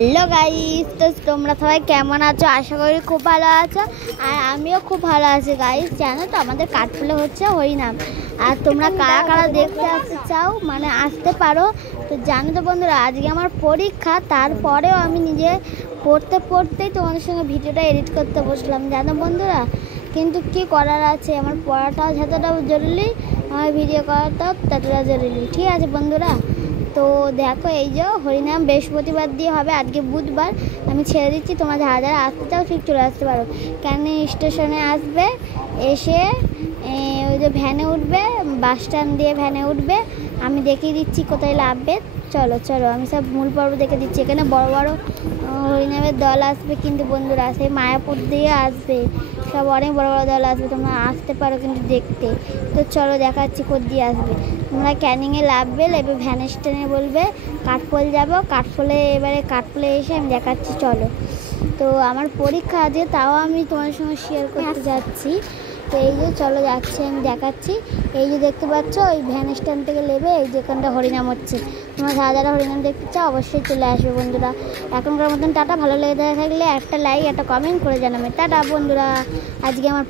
Hello guys, তো তোমরা সবাই কেমন আছো? আশা করি খুব ভালো আছো। আর আমিও খুব ভালো আছি গাইস। জানো তো আমাদের কাঠফুলে হচ্ছে হরিনাম। আর তোমরা কারা কারা দেখতে আসতে চাও মানে আসতে পারো। তো জানো তো বন্ধুরা, আজকে আমার পরীক্ষা, তারপরেও আমি নিজে পড়তেই তোমাদের সঙ্গে ভিডিওটা এডিট করতে বসলাম জানো বন্ধুরা। কিন্তু কি করার আছে, আমার পড়াটাও যতটা জরুরি, আমার ভিডিও করাটাও ততটা জরুরি। ঠিক আছে বন্ধুরা, তো দেখো এই যে হরিনাম বৃহস্পতিবার দিয়ে হবে, আজকে বুধবার। আমি ছেড়ে দিচ্ছি, তোমরা যারা যারা আসতে চাও ঠিক চলে আসতে পারো। ক্যানিং স্টেশনে আসবে, এসে ওই যে ভ্যানে উঠবে, বাস স্ট্যান্ড দিয়ে ভ্যানে উঠবে। আমি দেখিয়ে দিচ্ছি কোথায় নামবে। চলো চলো, আমি সব মূল পর্ব দেখে দিচ্ছি। এখানে বড় বড় হরিনামের দল আসবে কিন্তু বন্ধুরা, সেই মায়াপুর দিয়ে আসবে, সব অনেক বড় বড় দল আসবে। তোমরা আসতে পারো কিন্তু দেখতে। তো চলো দেখাচ্ছি কোথ দিয়ে আসবে। তোমরা ক্যানিংয়ে নামবে, নেবে ভ্যান স্ট্যান্ডে বলবে কাঠফুল যাবো। এবারে কাঠফুলে এসে আমি দেখাচ্ছি চলো। তো আমার পরীক্ষা আছে, তাও আমি তোমার সঙ্গে শেয়ার করতে যাচ্ছি। তো এই যে চলো যাচ্ছি, আমি দেখাচ্ছি। এই যে দেখতে পাচ্ছ, ওই ভ্যান স্ট্যান্ড থেকে নেবে, এই যেখানটা হরিনাম হচ্ছে। তোমরা যারা যারা হরিনাম দেখতে চাও অবশ্যই চলে আসবে বন্ধুরা। এখনকার মতন টাটা। ভালো লেগে থাকলে একটা লাইক একটা কমেন্ট করে জানাবে। টাটা বন্ধুরা, আজকে আমার